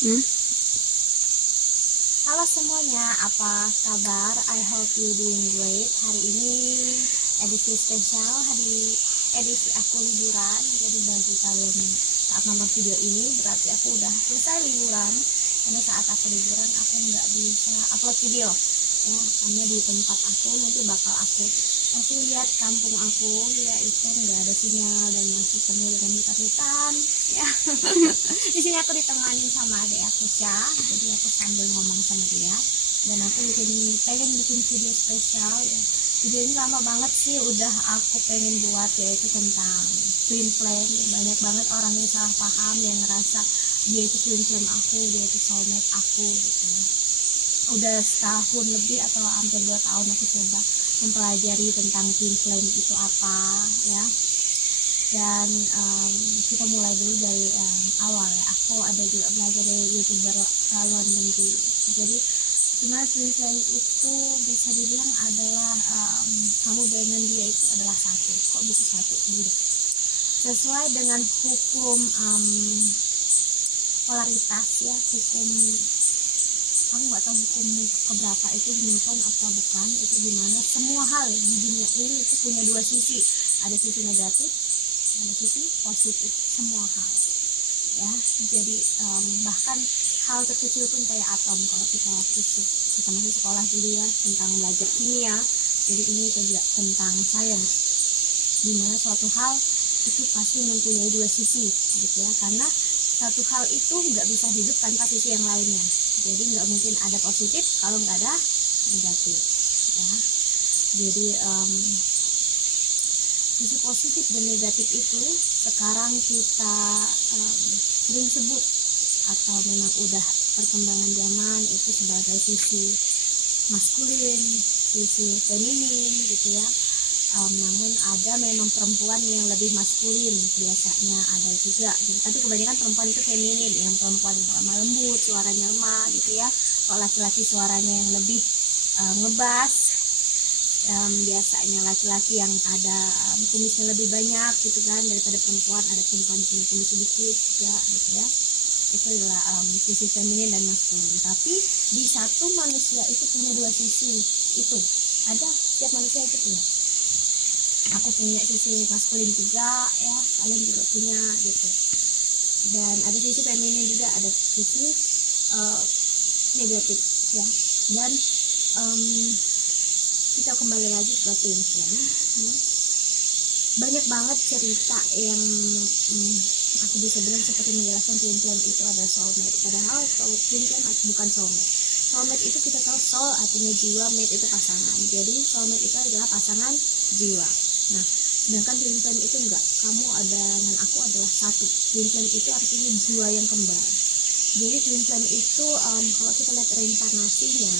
Hmm? Halo semuanya, apa kabar? I hope you doing great. Hari ini edisi spesial, edisi aku liburan. Jadi bagi kalian yang saat nonton video ini berarti aku udah selesai liburan. Karena saat aku liburan aku nggak bisa upload video ya, karena di tempat aku nanti bakal aku kasih lihat kampung aku ya, itu nggak ada sinyal dan masih penuh dengan hutan-hutan ya. Di sini aku ditemani sama adik aku Syah, jadi aku sambil ngomong sama dia dan aku pengen bikin video spesial ya. Video ini lama banget sih udah aku pengen buat, yaitu tentang twin flame ya. Banyak banget orang yang salah paham, yang ngerasa dia itu twin flame aku, dia itu soulmate aku gitu ya. Udah setahun lebih atau hampir 2 tahun aku coba mempelajari tentang twin flame itu apa ya. Dan kita mulai dulu dari awal ya. Aku ada juga belajar dari youtuber London Tree. Jadi sebenarnya twin flame itu bisa dibilang adalah kamu dengan dia itu adalah satu. Kok bisa satu? Tidak. Sesuai dengan hukum polaritas ya, hukum, aku nggak tahu hukum keberapa itu, Newton atau bukan, itu gimana, semua hal di dunia ini itu punya dua sisi, ada sisi negatif, ada sisi positif, semua hal ya. Jadi bahkan hal terkecil pun kayak atom, kalau kita waktu kita masih sekolah dulu ya tentang belajar kimia, jadi ini juga tentang sains, dimana suatu hal itu pasti mempunyai dua sisi gitu ya, karena satu hal itu nggak bisa hidup tanpa sisi yang lainnya. Jadi nggak mungkin ada positif kalau nggak ada negatif ya. Jadi sisi positif dan negatif itu sekarang kita sering sebut, atau memang udah perkembangan zaman itu sebagai sisi maskulin, sisi feminin gitu ya. Namun ada memang perempuan yang lebih maskulin, biasanya ada juga gitu. Tapi kebanyakan perempuan itu feminin, yang perempuan yang lemah lembut, suaranya lemah gitu ya. Kalau laki-laki suaranya yang lebih ngebas, biasanya laki-laki yang ada kumisnya lebih banyak gitu kan daripada perempuan. Ada perempuan punya kumis sedikit juga gitu ya. Itu adalah sisi feminin dan maskulin. Tapi di satu manusia itu punya dua sisi, itu ada, setiap manusia itu punya. Aku punya sisi maskulin juga ya, kalian juga punya gitu. Dan ada sisi feminin juga, ada sisi negatif ya. Dan kita kembali lagi ke twin flame ya. Banyak banget cerita yang aku bisa bilang seperti menjelaskan twin flame itu adalah soulmate. Padahal kalau twin flame bukan soulmate. Soulmate itu kita tahu, soul artinya jiwa, mate itu pasangan. Jadi soulmate itu adalah pasangan jiwa. Nah, sedangkan twin flame itu enggak. Kamu ada dengan aku adalah satu. Twin flame itu artinya jiwa yang kembar. Jadi twin flame itu kalau kita lihat reinkarnasinya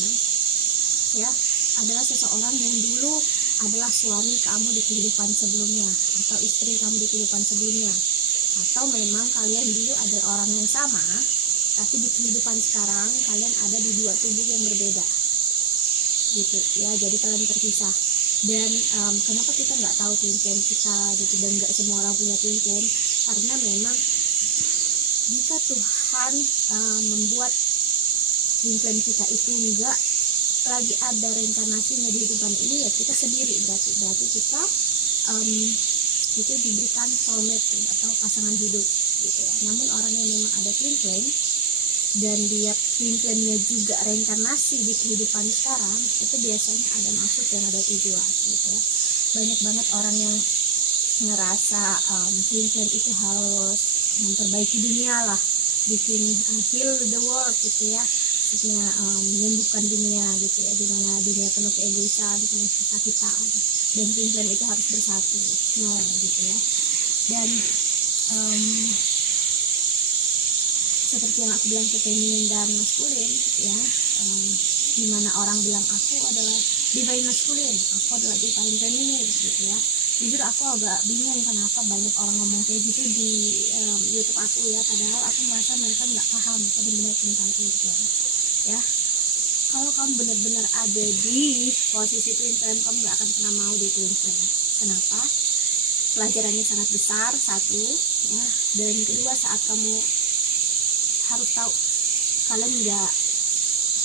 ya, adalah seseorang yang dulu adalah suami kamu di kehidupan sebelumnya, atau istri kamu di kehidupan sebelumnya, atau memang kalian dulu ada orang yang sama tapi di kehidupan sekarang kalian ada di dua tubuh yang berbeda gitu ya. Jadi kalian terpisah. Dan kenapa kita nggak tahu twin flame kita gitu, dan nggak semua orang punya twin flame, karena memang jika Tuhan membuat twin flame kita itu nggak lagi ada reinkarnasinya di kehidupan ini, ya kita sendiri, berarti kita itu diberikan soulmate atau pasangan hidup gitu ya. Namun orang yang memang ada twin flame dan dia twin flame-nya juga reinkarnasi di kehidupan sekarang, itu biasanya ada maksud dan ada tujuan gitu ya. Banyak banget orang yang ngerasa twin flame itu harus memperbaiki dunia lah, bikin heal the world gitu ya, maksudnya menyembuhkan dunia gitu ya, dimana dunia penuh keegoisan, penuh kesakitan, dan twin flame itu harus bersatu, no gitu ya. Dan seperti yang aku bilang ke feminin dan maskulin ya, dimana orang bilang aku adalah divine maskulin, aku adalah divine feminin gitu ya. Jujur aku agak bingung kenapa banyak orang ngomong kayak gitu di YouTube aku ya, padahal aku merasa mereka nggak paham benar-benar tentang twin flame ya. Kalau kamu benar-benar ada di posisi twin flame, kamu nggak akan pernah mau di twin flame. Kenapa? Pelajarannya sangat besar, satu ya, dan kedua saat kamu harus tahu kalian nggak,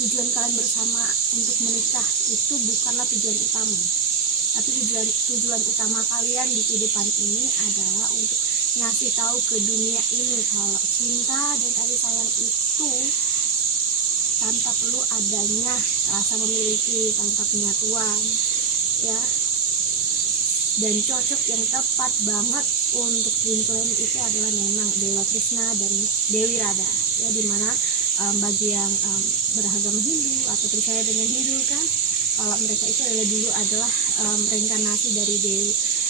tujuan kalian bersama untuk menikah itu bukanlah tujuan utama, tapi tujuan utama kalian di kehidupan ini adalah untuk ngasih tahu ke dunia ini kalau cinta dan kasih sayang itu tanpa perlu adanya rasa memiliki, tanpa penyatuan, ya. Dan cocok yang tepat banget untuk twin flame itu adalah memang Dewa Krishna dan Dewi Radha, ya, dimana bagi yang beragama Hindu atau percaya dengan Hindu kan, kalau mereka itu adalah reinkarnasi dari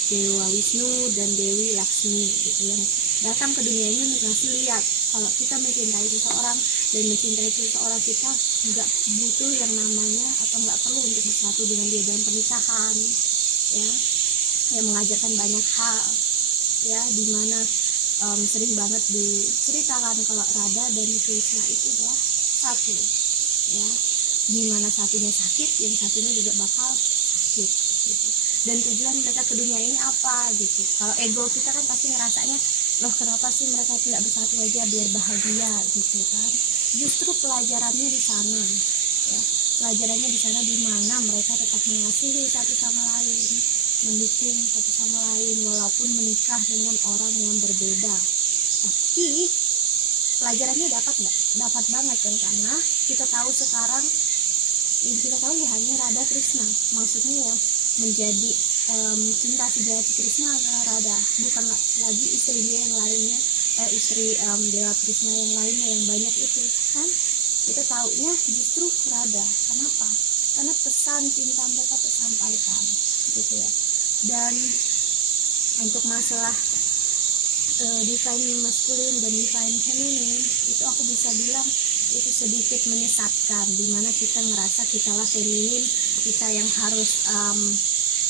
Dewa Wisnu dan Dewi Laksmi gitu, yang datang ke dunia ini untuk ngasih lihat kalau kita mencintai seseorang dan mencintai seseorang, kita nggak butuh yang namanya atau nggak perlu untuk bersatu dengan dia dalam pernikahan, ya, yang mengajarkan banyak hal, ya, dimana sering banget diceritakan kalau Radha dan Krishna itu adalah satu, ya, dimana satunya sakit, yang satunya juga bakal sakit gitu. Dan tujuan mereka ke dunia ini apa gitu? Kalau ego kita kan pasti ngerasanya, loh kenapa sih mereka tidak bersatu aja biar bahagia gitu kan? Justru pelajarannya di sana, ya, pelajarannya di sana dimana mereka tetap mengasihi satu sama lain, mendukung satu sama lain walaupun menikah dengan orang yang berbeda. Tapi pelajarannya dapat nggak? Dapat banget kan, karena kita tahu sekarang, yang kita tahu ya hanya Radha Krishna, maksudnya ya menjadi cinta sejati Krishna adalah Radha, bukan lagi istri dia yang lainnya, istri Dewa Krishna yang lainnya yang banyak itu kan. Kita taunya justru Radha. Kenapa? Karena pesan cinta mereka tersampaikan gitu ya. Dan untuk masalah divine masculine dan divine feminine itu aku bisa bilang itu sedikit menyesatkan, dimana kita ngerasa kitalah feminin, kita yang harus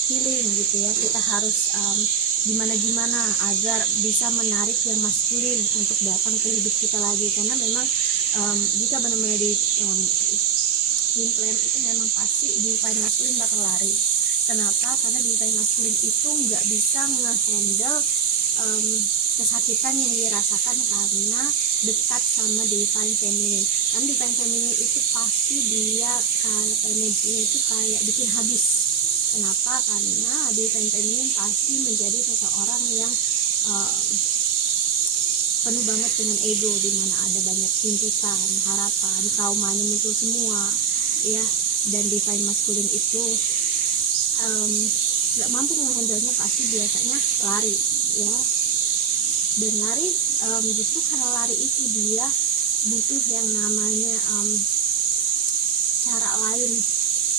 healing gitu ya, kita harus gimana agar bisa menarik yang maskulin untuk datang ke hidup kita lagi. Karena memang jika benar-benar di twin flame itu memang pasti divine masculine bakal lari. Kenapa? Karena divine masculine itu nggak bisa nge-handle kesakitan yang dirasakan karena dekat sama divine feminine. Kan divine feminine itu pasti dia energinya itu kayak bikin habis. Kenapa? Karena divine feminine pasti menjadi seseorang yang penuh banget dengan ego, dimana ada banyak tuntutan, harapan, traumanya muncul semua, ya. Dan divine masculine itu nggak mampu menghandlenya, pasti biasanya lari, ya. Dan lari justru karena lari itu dia butuh yang namanya cara lain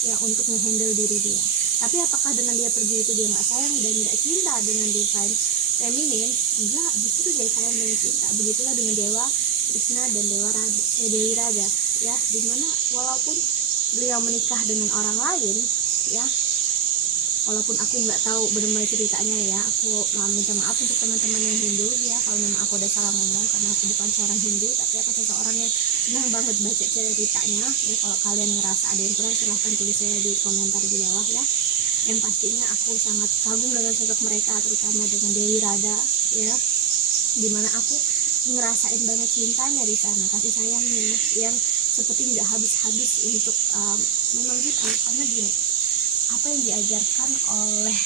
ya untuk menghandle diri dia. Tapi apakah dengan dia pergi itu dia nggak sayang dan nggak cinta dengan divine feminine? Enggak, justru dia sayang dan cinta. Begitulah dengan Dewa Krishna dan Dewi Radha, ya, dimana walaupun beliau menikah dengan orang lain, ya, walaupun aku nggak tahu benar-benar ceritanya ya, aku minta maaf untuk teman-teman yang Hindu ya kalau memang aku udah salah ngomong, karena aku bukan seorang Hindu, tapi aku seseorang yang senang banget baca ceritanya ya. Kalau kalian ngerasa ada yang kurang, silahkan tulis saya di komentar di bawah ya. Yang pastinya aku sangat kagum dengan sosok mereka, terutama dengan Dewi Radha ya, dimana aku ngerasain banget cintanya di sana, kasih sayangnya yang seperti nggak habis-habis untuk memang gitu. Karena gini, apa yang diajarkan oleh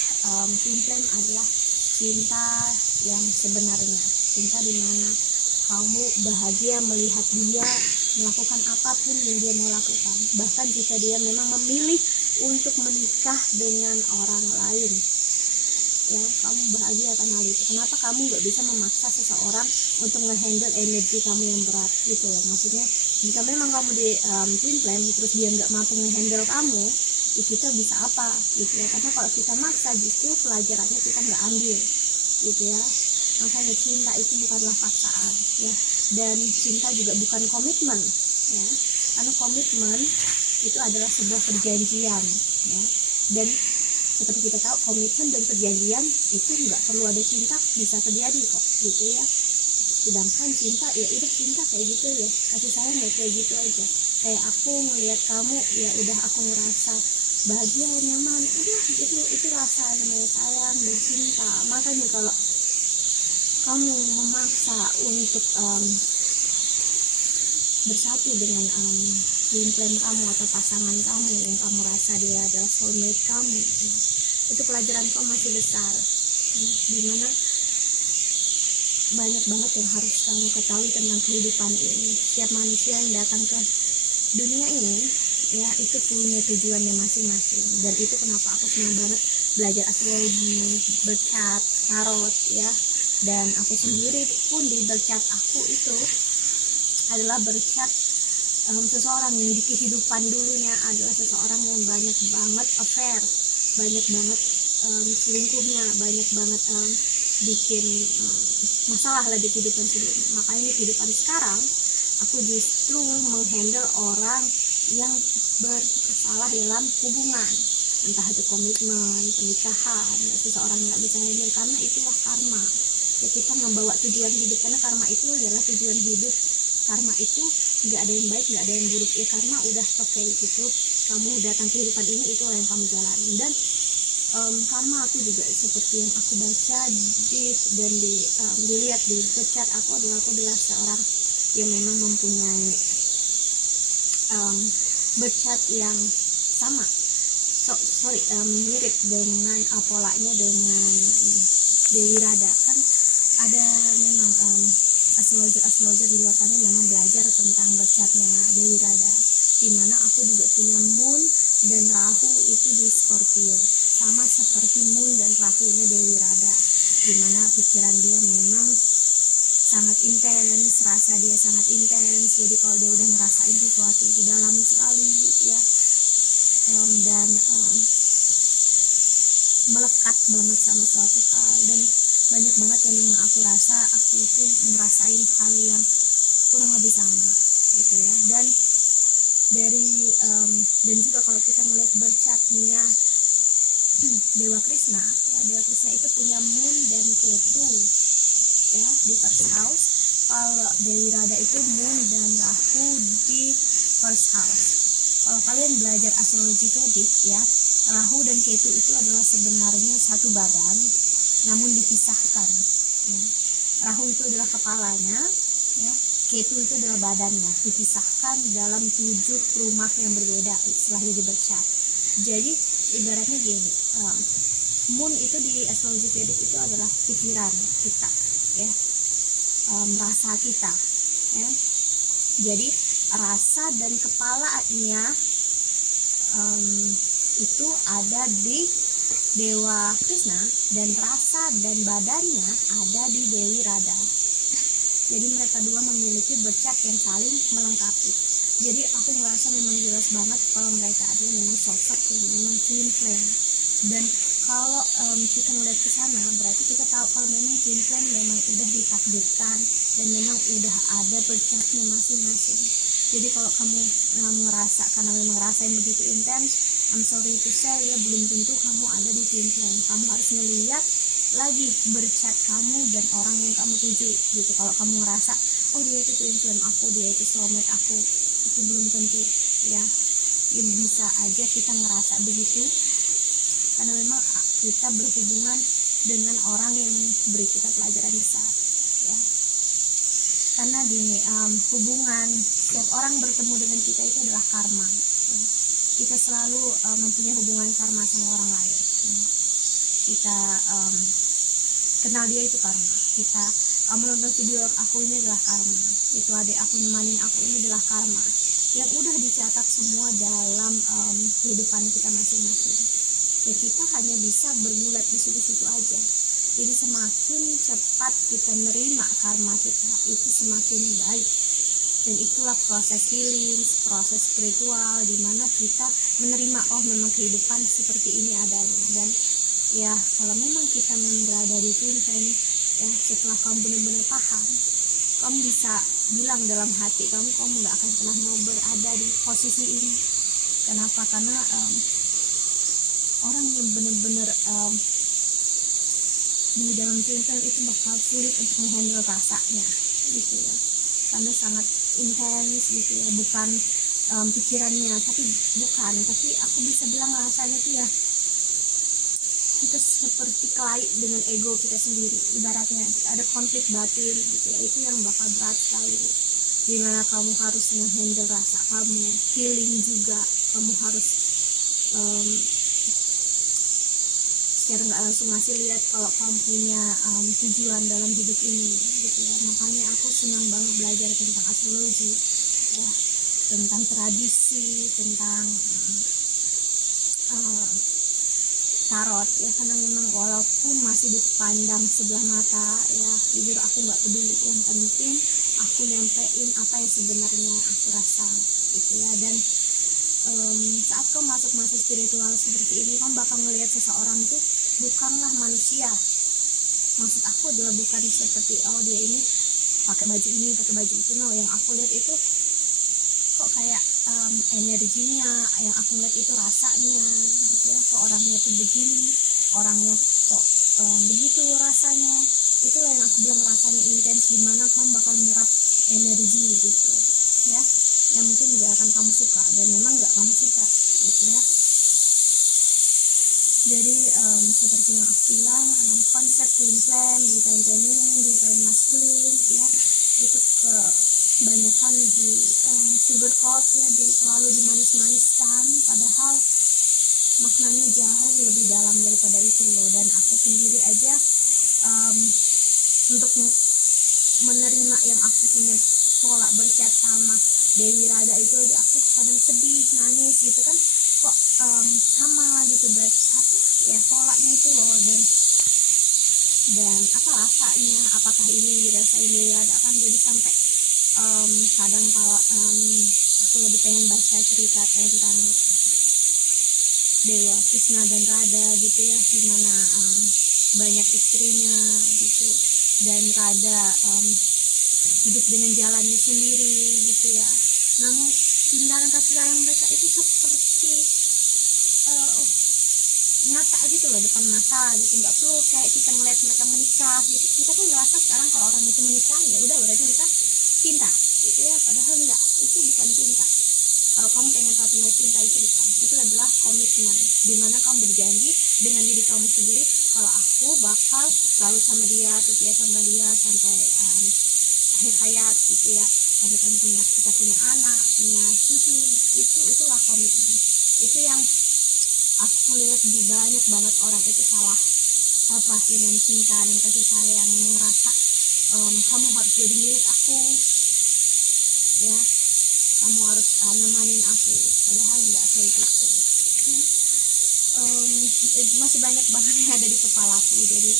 twin flame adalah cinta yang sebenarnya, cinta dimana kamu bahagia melihat dia melakukan apapun yang dia mau lakukan, bahkan jika dia memang memilih untuk menikah dengan orang lain, ya, kamu bahagia akan hal itu. Kenapa kamu nggak bisa memaksa seseorang untuk ngehandle energi kamu yang berat gitu loh. Maksudnya jika memang kamu di twin flame terus dia nggak mampu ngehandle kamu, ya kita bisa apa gitu ya. Karena kalau kita maksa justru pelajarannya kita nggak ambil gitu ya. Makanya cinta itu bukanlah paksaan ya, dan cinta juga bukan komitmen ya, karena komitmen itu adalah sebuah perjanjian ya. Dan seperti kita tahu, komitmen dan perjanjian itu nggak perlu ada cinta bisa terjadi kok gitu ya. Sedangkan cinta ya udah, cinta kayak gitu ya, kasih sayang ya kayak gitu aja. Kayak aku ngelihat kamu ya udah, aku ngerasa bahagia, nyaman, udah itu rasa namanya sayang dan cinta. Makanya kalau kamu memaksa untuk bersatu dengan twin flame kamu atau pasangan kamu yang kamu rasa dia adalah soulmate kamu, ya. Itu pelajaran kamu masih besar, ya. Dimana banyak banget yang harus kamu ketahui tentang kehidupan ini. Setiap manusia yang datang ke dunia ini, ya, itu punya tujuannya masing-masing. Dan itu kenapa aku senang banget belajar astrologi, berkat, tarot, ya. Dan aku sendiri pun di berkat aku itu adalah berkat seseorang yang di kehidupan dulunya adalah seseorang yang banyak banget affair, banyak banget selingkuhnya, banyak banget bikin masalah lah di kehidupan sebelumnya. Makanya di kehidupan sekarang aku justru menghandle orang yang bersalah dalam hubungan, entah itu komitmen, pernikahan, ya, seseorang yang gak bisa handle, karena itulah karma. Ya, kita membawa tujuan hidup, karena karma itu adalah tujuan hidup. Karma itu gak ada yang baik, gak ada yang buruk, ya karma udah oke gitu. Kamu datang ke kehidupan ini, itu yang kamu jalani. Dan karma aku juga seperti yang aku baca dan dilihat di pecat aku adalah seorang yang memang mempunyai bercat yang sama, mirip dengan polanya dengan Dewi Rada. Kan ada memang astrologer di luar sana memang belajar tentang bercatnya Dewi Rada, dimana aku juga punya Moon dan Rahu itu di Scorpio, sama seperti Moon dan Rahunya Dewi Rada, dimana pikiran dia memang sangat intens, rasa dia sangat intens. Jadi kalau dia udah ngerasain sesuatu itu dalam sekali, ya, dan melekat banget sama suatu hal. Dan banyak banget yang memang aku rasa aku itu ngerasain hal yang kurang lebih sama gitu, ya. Dan dari dan juga kalau kita ngeliat bercatnya Dewa Krishna, ya, Dewa Krishna itu punya Moon dan Ketu, ya, di first house. Kalau Dewi Rada itu Moon dan Rahu di first house. Kalau kalian belajar astrologi Vedic, ya, Rahu dan Ketu itu adalah sebenarnya satu badan, namun dipisahkan, ya. Rahu itu adalah kepalanya, ya, Ketu itu adalah badannya, dipisahkan dalam 7 rumah yang berbeda setelah jadi bercat. Jadi ibaratnya gini, Moon itu di astrologi Vedic itu adalah pikiran kita, ya, rasa kita, ya. Jadi rasa dan kepalanya itu ada di Dewa Krishna, dan rasa dan badannya ada di Dewi Rada. Jadi mereka dua memiliki bercat yang saling melengkapi. Jadi aku ngerasa memang jelas banget kalau mereka adalah memang sosok yang memang twin flame. Dan kalau kita melihat ke sana, berarti kita tahu kalau memang twin flame memang udah ditakdirkan dan memang udah ada bercatnya masing-masing. Jadi kalau kamu ngerasa, karena memang ngerasain begitu intens, I'm sorry to say, ya, belum tentu kamu ada di twin flame. Kamu harus melihat lagi bercat kamu dan orang yang kamu tuju gitu. Kalau kamu ngerasa oh dia itu twin flame aku, dia itu soulmate aku, itu belum tentu, ya. Bisa aja kita ngerasa begitu karena memang kita berhubungan dengan orang yang beri kita pelajaran besar, ya. Karena gini, hubungan setiap orang bertemu dengan kita itu adalah karma, ya. Kita selalu mempunyai hubungan karma sama orang lain, ya. Kita kenal dia itu karma. Kita nonton video aku ini adalah karma. Itu adik aku nemanin aku ini adalah karma yang udah dicatat semua dalam kehidupan kita masing-masing. Ya kita hanya bisa bergulat di situ-situ aja. Jadi semakin cepat kita nerima karma kita itu semakin baik. Dan itulah proses healing, proses spiritual, dimana kita menerima oh memang kehidupan seperti ini adanya. Dan ya kalau memang kita memang berada di twin flame, ya, setelah kamu benar-benar paham, kamu bisa bilang dalam hati kamu nggak akan pernah mau berada di posisi ini. Kenapa? Karena orang yang benar-benar di dalam twin flame itu bakal sulit untuk menghandle rasanya gitu, ya, karena sangat intens gitu, ya. Bukan pikirannya, tapi aku bisa bilang rasanya tuh, ya, kita seperti kelahi dengan ego kita sendiri. Ibaratnya ada konflik batin gitu, ya, itu yang bakal berat sekali dimana kamu harus nge-handle rasa kamu, healing juga. Kamu harus secara nggak langsung ngasih lihat kalau kamu punya tujuan dalam hidup ini gitu ya. Makanya aku senang banget belajar tentang astrologi ya, tentang tradisi, tentang tarot ya, karena memang walaupun masih dipandang sebelah mata ya, jujur aku nggak peduli. Yang penting aku nyampein apa yang sebenarnya aku rasa gitu ya. Dan saat kamu masuk spiritual seperti ini, kamu bakal ngelihat seseorang itu bukanlah manusia. Maksud aku adalah bukan seperti dia ini pakai baju ini, pakai baju itu. No, yang aku lihat itu kok kayak energinya, yang aku lihat itu rasanya gitu ya. Kok orangnya tuh begini, orangnya kok begitu rasanya. Itulah yang aku bilang rasanya intens, dimana kamu bakal nyerap energi gitu ya, yang mungkin gak akan kamu suka dan memang gak kamu suka gitu ya. Jadi seperti yang aku bilang, konsep twin flame, divine feminine, divine masculine ya, itu kebanyakan di sugarcoat ya, terlalu dimanis-maniskan, padahal maknanya jauh lebih dalam daripada itu loh. Dan aku sendiri aja untuk menerima yang aku punya pola berchat sama Dewi Rada itu aja aku kadang sedih, nangis gitu kan, kok sama gitu, berarti apa ya polanya itu loh. Dan apa rasanya, apakah ini dirasain Dewi Rada kan. Jadi sampai kadang kalau aku lagi pengen baca cerita tentang Dewa Krishna dan Radha gitu ya, dimana banyak istrinya gitu, dan Radha hidup dengan jalannya sendiri gitu ya. Namun cinta dan kasih sayang mereka itu seperti nyata gitu loh, depan mata gitu. Nggak perlu kayak kita ngeliat mereka menikah gitu, kita kan ngerasa sekarang kalau orang itu menikah ya udah berarti mereka cinta gitu ya, padahal enggak, itu bukan cinta. Kalau kamu pengen tahu tentang cinta itu adalah komitmen, dimana kamu berjanji dengan diri kamu sendiri kalau aku bakal selalu sama dia, setia sama dia sampai akhir hayat gitu ya, sampai kan kita punya anak, punya cucu. Itulah komitmen. Itu yang aku lihat di banyak banget orang itu salah kaprah dengan cinta dan kasih sayang, yang ngerasa kamu harus jadi milik aku ya, kamu harus nemanin aku, padahal nggak kayak gitu ya. Masih banyak banget yang ada di kepalaku, jadi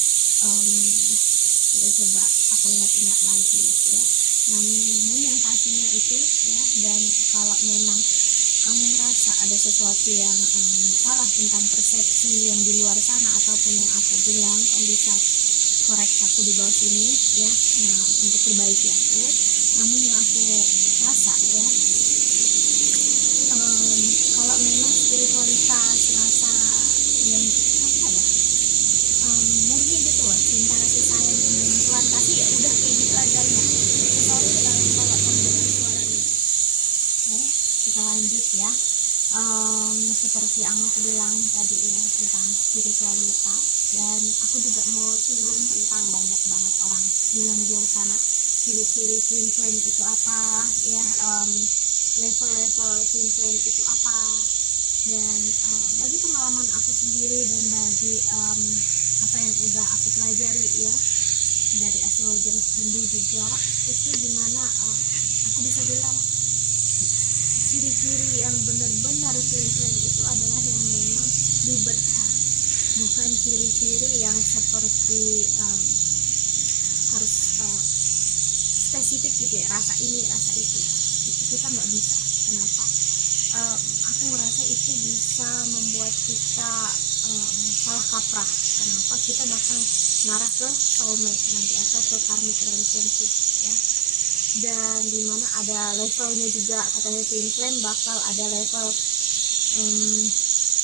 coba aku ingat-ingat lagi ya. Namun yang pastinya itu ya, dan kalau memang kamu merasa ada sesuatu yang salah tentang persepsi yang di luar sana ataupun yang aku bilang, kamu bisa korek aku di bawah sini ya, nah, untuk perbaiki aku. Namun yang aku rasa ya, kalau memang spiritualitas, rasa yang apa ya, murni gitu loh, cinta kasih sayang yang memang Tuhan kasih, ya udah kayak gitu adanya. Sorry kalau kamu dengar suaranya. Oke, kita lanjut ya. Seperti yang aku bilang tadi ya, tentang spiritualitas, dan aku juga mau singgung tentang banyak banget orang bilang di luar sana ciri-ciri twin flame itu apa ya, level-level twin flame itu apa. Dan bagi pengalaman aku sendiri dan bagi apa yang udah aku pelajari ya dari astrologer Hindu juga, itu dimana aku bisa bilang ciri-ciri yang benar-benar twin flame itu adalah yang memang diberkah, bukan ciri-ciri yang seperti harus spesifik gitu ya, rasa ini rasa itu kita nggak bisa. Kenapa? Aku merasa itu bisa membuat kita salah kaprah. Kenapa? Kita bakal ngarah ke soulmate nanti atau ke karmic relationship ya. Dan dimana ada levelnya juga, katanya twin flame bakal ada level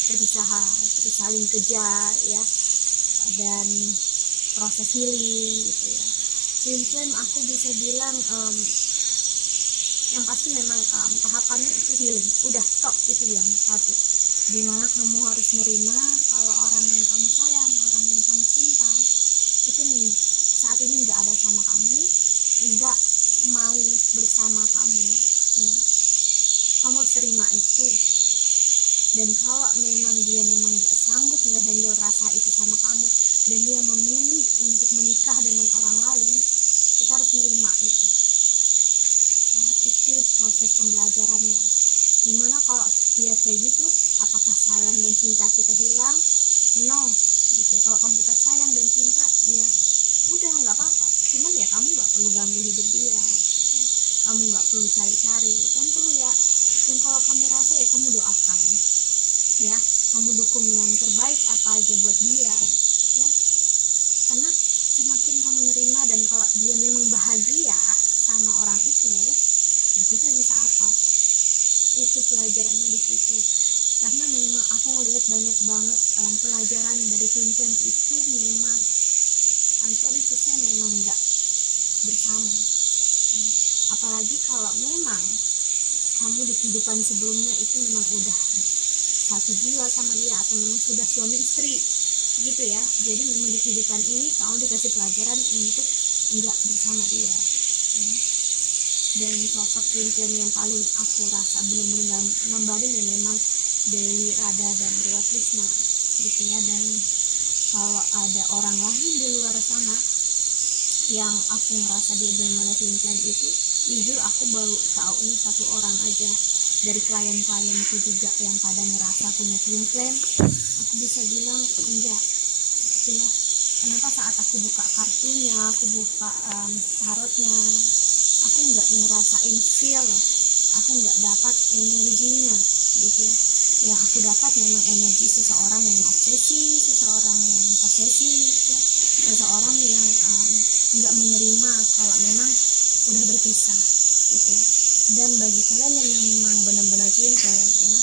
perpisahan, terus saling kejar ya, dan proses healing gitu ya. Twin flame aku bisa bilang yang pasti memang tahapannya itu healing, udah top itu yang satu, dimana kamu harus menerima kalau orang yang kamu sayang, orang yang kamu cinta itu saat ini nggak ada sama kamu, nggak mau bersama kamu, ya, kamu harus terima itu. Dan kalau memang dia memang gak sanggup ngehandle rasa itu sama kamu, dan dia memilih untuk menikah dengan orang lain, kita harus menerima itu. Nah, itu proses pembelajarannya. Dimana kalau dia kayak gitu, apakah sayang dan cinta kita hilang? No, gitu. Kalau kamu tetap sayang dan cinta, ya udah nggak apa-apa. Cuman ya kamu nggak perlu ganggu hidup dia, kamu nggak perlu cari-cari. Kamu perlu ya, yang kalau kamu rasa ya kamu doakan, ya kamu dukung yang terbaik apa aja buat dia, ya. Karena semakin kamu menerima, dan kalau dia memang bahagia sama orang itu, ya kita bisa apa? Itu pelajarannya di situ. Karena memang aku ngelihat banyak banget pelajaran dari twin flame itu memang, I'm sorry to say, memang nggak bersama. Apalagi kalau memang kamu di kehidupan sebelumnya itu memang udah satu jiwa sama dia, atau memang sudah suami istri gitu ya. Jadi memang di kehidupan ini kamu dikasih pelajaran untuk enggak bersama dia, ya. Dan sosok twin flame yang paling aku rasa benar-benar ngambarin ya memang Dewi Rada dan Dewa Krishna gitu ya. Dan kalau ada orang lain di luar sana yang aku ngerasa dia benar-benar twin flame itu, jujur aku baru tahu ini satu orang aja dari klien-klienku juga yang pada ngerasa punya twin flame. Aku bisa bilang enggak gitu ya. Kenapa saat aku buka kartunya, aku buka tarotnya, aku nggak ngerasain feel, aku nggak dapat energinya gitu ya. Yang aku dapat memang energi seseorang yang obsesi, seseorang yang posesif, ya, seseorang yang nggak menerima kalau memang udah berpisah gitu. Dan bagi kalian yang memang benar-benar cinta, ya,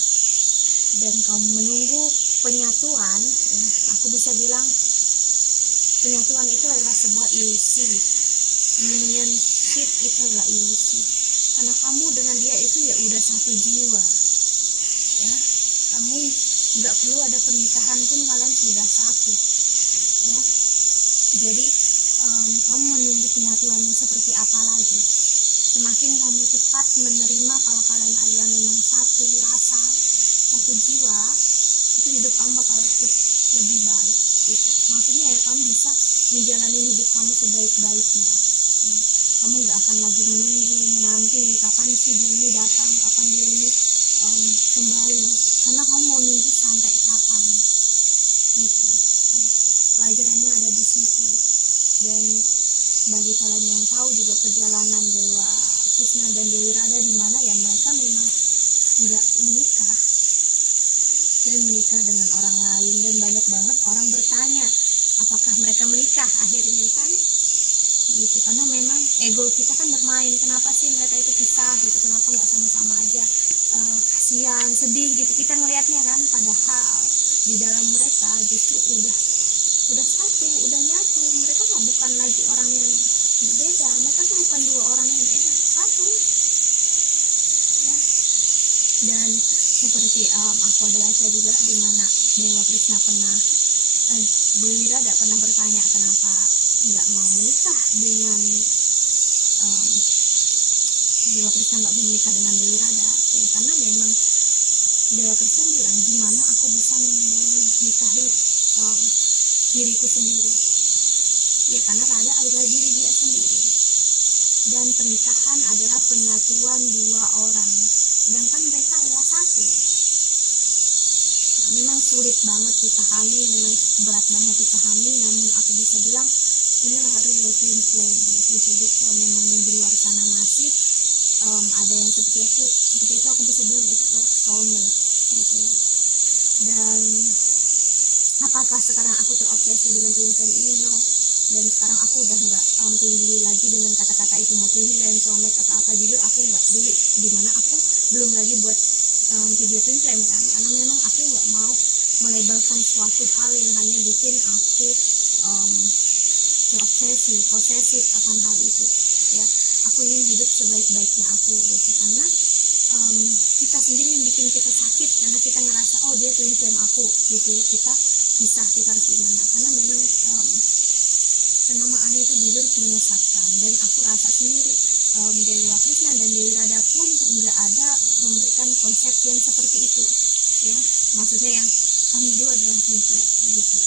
dan kamu menunggu penyatuan, ya, aku bisa bilang penyatuan itu adalah sebuah ilusi. Unionship itu adalah ilusi, karena kamu dengan dia itu ya udah satu jiwa, ya. Kamu nggak perlu ada pernikahan pun kalian sudah satu, ya. Jadi kamu menunggu penyatuannya seperti apa lagi? Semakin kamu cepat menerima kalau kalian adalah memang satu rasa, satu jiwa, itu hidup kamu bakal lebih baik gitu. Maksudnya ya kamu bisa menjalani hidup kamu sebaik-baiknya, ya. Kamu nggak akan lagi menunggu menanti kapan sih dia ini datang, kapan dia ini kembali, karena kamu mau nunggu sampai kapan gitu. Pelajarannya ada di situ. Dan bagi kalian yang tahu juga perjalanan Dewa Krishna dan Dewi Radha, di mana ya mereka memang nggak menikah dan menikah dengan orang lain. Dan banyak banget orang bertanya apakah mereka menikah akhirnya kan gitu, karena memang ego kita kan bermain, kenapa sih mereka itu pisah gitu, kenapa nggak sama-sama aja, kasihan, sedih gitu kita ngelihatnya kan. Padahal di dalam mereka justru udah satu, udah nyatu. Mereka bukan lagi orang yang berbeda, mereka tuh bukan dua orang yang beda, satu, ya. Dan seperti aku ada baca juga di mana Dewa Krishna pernah Dewi Radha pernah bertanya kenapa nggak mau menikah dengan Dewa Krishna nggak mau menikah dengan Dewi Radha, ya karena memang Dewa Krishna bilang gimana aku bisa menikahi diriku sendiri, ya karena Radha adalah diri dia sendiri. Dan pernikahan adalah penyatuan dua orang, sedangkan mereka adalah satu. Nah, memang sulit banget dipahami, memang berat banget dipahami, namun aku bisa bilang inilah real twin flame gitu. Jadi kalau memang yang di luar sana masih ada yang seperti itu aku bisa bilang itu soulmate gitu ya. Dan apakah sekarang aku terobsesi dengan twin flame ini? No. Dan sekarang aku udah nggak peduli lagi dengan kata-kata itu, mau twin flame, soulmate atau apa. Jujur aku nggak peduli, dimana aku belum lagi buat video twin flame kan, karena memang aku nggak mau melabelkan suatu hal yang hanya bikin aku terobsesi, posesif akan hal itu, ya. Aku ingin hidup sebaik-baiknya aku gitu, karena kita sendiri yang bikin kita sakit, karena kita ngerasa oh dia twin flame aku gitu, kita pisah, kita harus gimana. Karena memang penamaan itu jujur menyesatkan, dan aku rasa sendiri Dewi Krishna dan Dewi Radha pun nggak ada memberikan konsep yang seperti itu ya, maksudnya yang kami dua adalah tunjuk gitu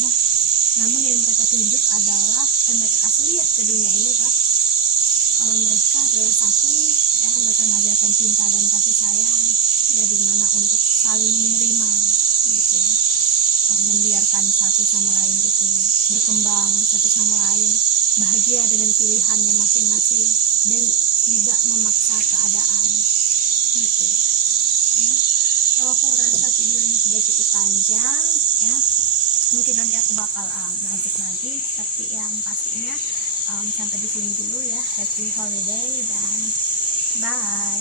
ya. Namun yang mereka tunjuk adalah mereka kasih lihat ke dunia ini adalah kalau mereka adalah satu ya, mereka mengajarkan cinta dan kasih sayang ya, dimana untuk saling menerima gitu ya, membiarkan satu sama lain itu berkembang, satu sama lain bahagia dengan pilihannya masing-masing dan tidak memaksa keadaan gitu ya. Kalau aku rasa video ini sudah cukup panjang ya, mungkin nanti aku bakal lanjut lagi, tapi yang pastinya sampai di sini dulu ya. Happy holiday dan bye.